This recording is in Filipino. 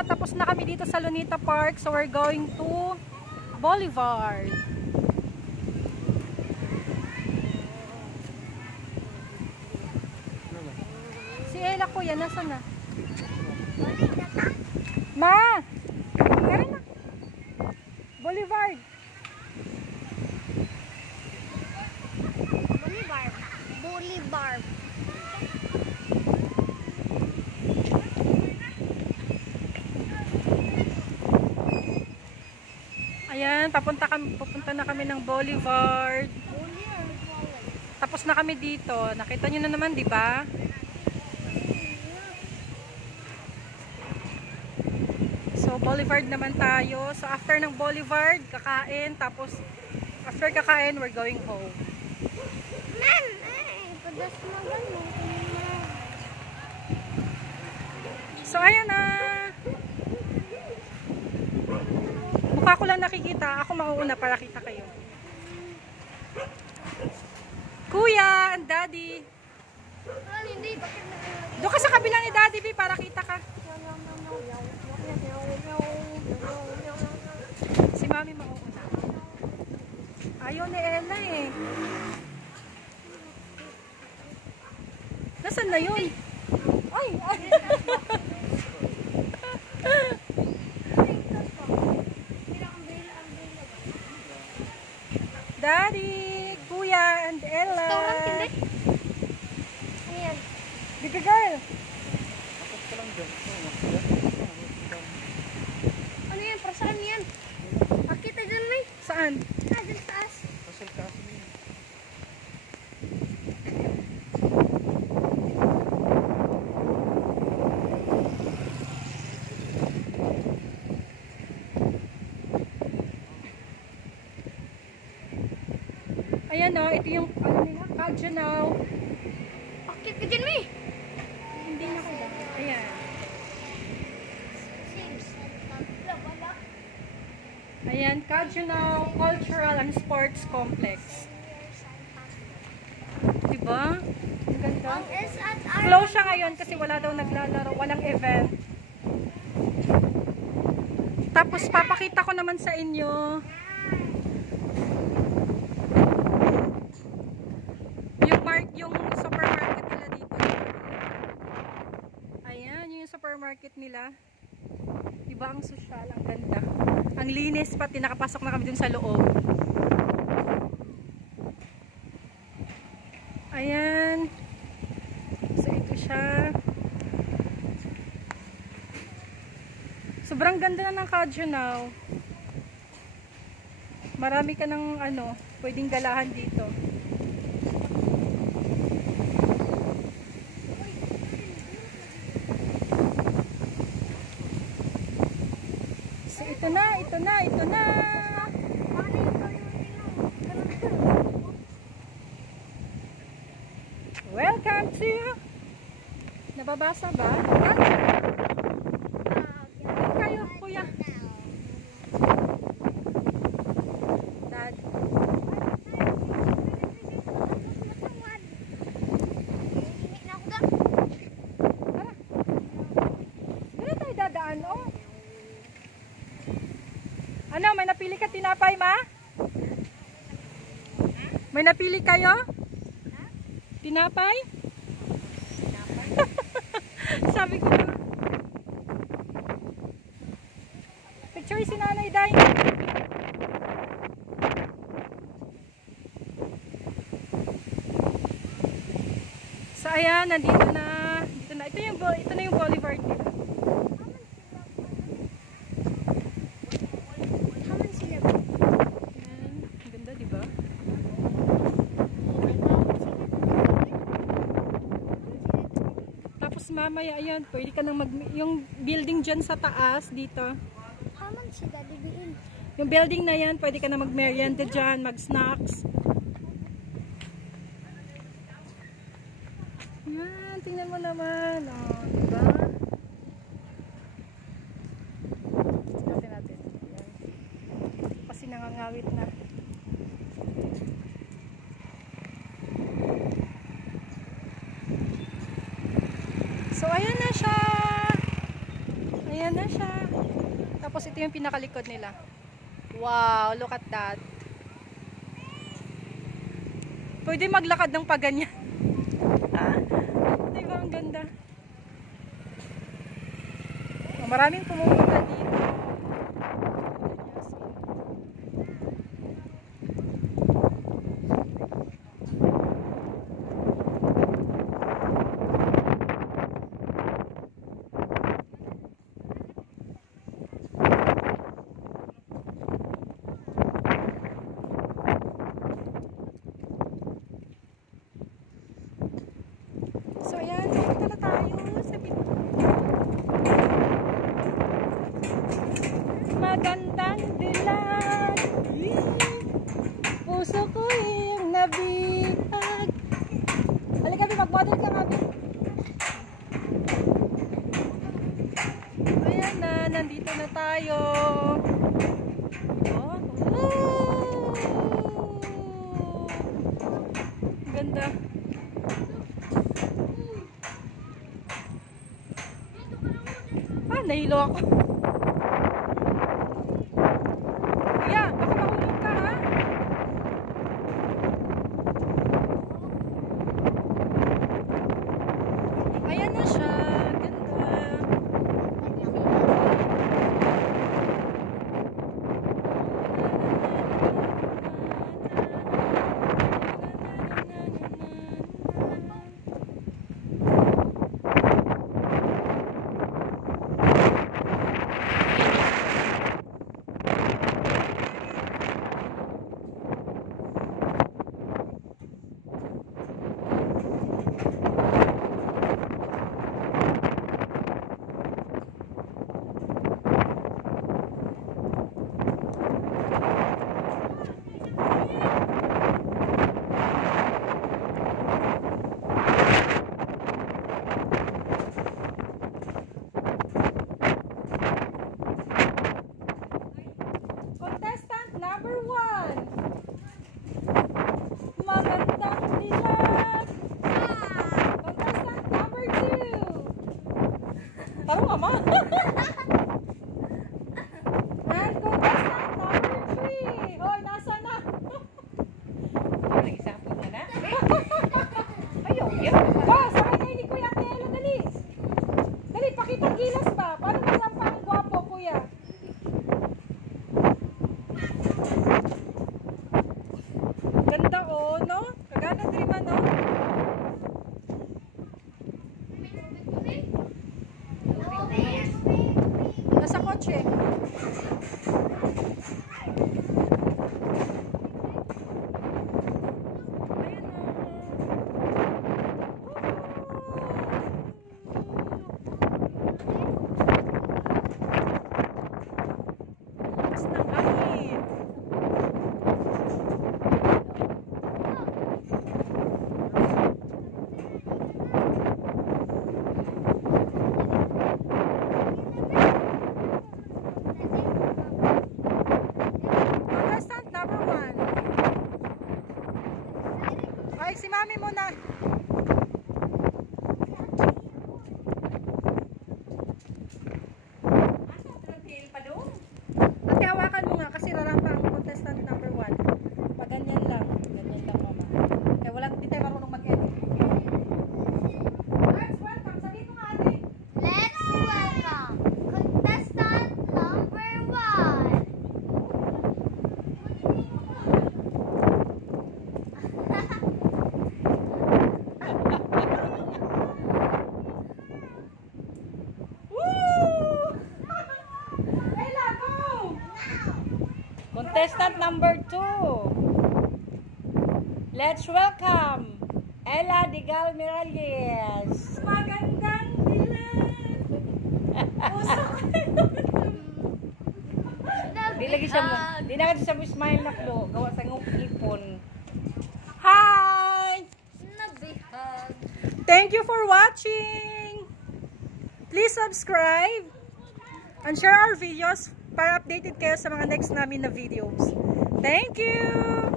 magtatapos na kami dito sa Lunita Park. So we're going to Boulevard. Si Ella kuya, nasa na? Ma! Tara na! Boulevard! Boulevard. Boulevard. Ayan, pupunta na kami ng Boulevard. Tapos na kami dito. Nakita nyo na naman, di ba? So, Boulevard naman tayo. So, after ng Boulevard, kakain. Tapos, after kakain, we're going home. Man! Ay, padas mo gano'n. So, ayan na. Mukha ko lang nakikita. Ako mauuna para kita kayo. Kuya and Daddy. Hindi, bakit na? Doon ka sa kabila ni Daddy B para kita ka. Si Mami mauuna. Ayaw ni Ella eh. Nasaan na yun? Ay! Daddy, Kuya, and Ella. Restaurant, hindi? Ayan. Baby girl. Ano yan? Para saan yan? Pakita dyan, May. Saan? Ah, dyan sa taas. Ayan o, ito yung ano nila, Kajunaw. Pakit ka dyan, May. Hindi na ko ba? Ayan. Ayan, Kajunaw Cultural and Sports Complex. Diba? Ang ganda. Close siya ngayon kasi wala daw naglalaro, walang event. Tapos papakita ko naman sa inyo yung supermarket nila dito. Ayan, yung supermarket nila. Diba ang sosyal, ang ganda. Ang linis, pati nakapasok na kami dun sa loob. Ayan. So ito siya. Sobrang ganda na ng Kajunaw. Marami ka ng ano, pwedeng galahan dito. So ito na, ito na, ito na. Welcome to... Nababasa ba? Kayo, kuya. Dad. Tara. Dito tayo dadaan, oh. Ano, may napili ka tinapay, ma? May napili kayo? Tinapay? Sabi ko. Picture si Nanay Day. So ayan, nandito na. Dito na. Ito na yung Boulevard nila. Ayan, ang ganda, di ba? Tapos mamaya, ayan, pwede ka nang yung building dyan sa taas, dito. Haman si Daddy Biin. Yung building na yan, pwede ka na mag-merienda dyan, mag-snacks. Yan, tingnan mo naman. Oh, diba? Tingnan natin. Yan. Kasi nangangawit na. So, ayan na siya. Ayan na siya. Tapos ito yung pinakalikod nila. Wow, look at that. Pwede maglakad ng paganyan. Diba, ang ganda. Maraming pumupunta dito. So ayan, pupunta na tayo sa magandang dilag. Puso ko yung nabihag. Halika, Gabi, mag-model ka, Gabi. Ayan na, nandito na tayo. Oh, ganda. Nahilo ako. Kuya, baka mahulog ka, ha? Ayan na siya. Ganda. Parang mama. And contestant number 3. Hoy, nasa na? Nag-isapot na na? Ayaw, yan. Sakay kayo ni Kuya Telo, dali. Dali, pakitang gilas ba? Paano masampa ang gwapo, Kuya? Ganda, oh, no? Kagana dream, no? Nasa kotse. Ayan na. Lakas ng hangin. Ay, si Mami muna. Ate, hawakan mo nga kasi rarampa ang contestant number 1. Pag ganyan lang. Ganyan lang, Mama. Kaya walang, di tayo marunong mag-edit. Let's welcome. Sabihin mo nga, ate. Let's welcome contestant number 1. Contestant number 2. Let's welcome Ella Digal Miralles. Magandang dilag. Di na kasi siya mo smile na klo. Gawa sa ngong ipon. Hi! Nabihag. Thank you for watching. Please subscribe and share our videos para updated kayo sa mga next namin na videos. Thank you!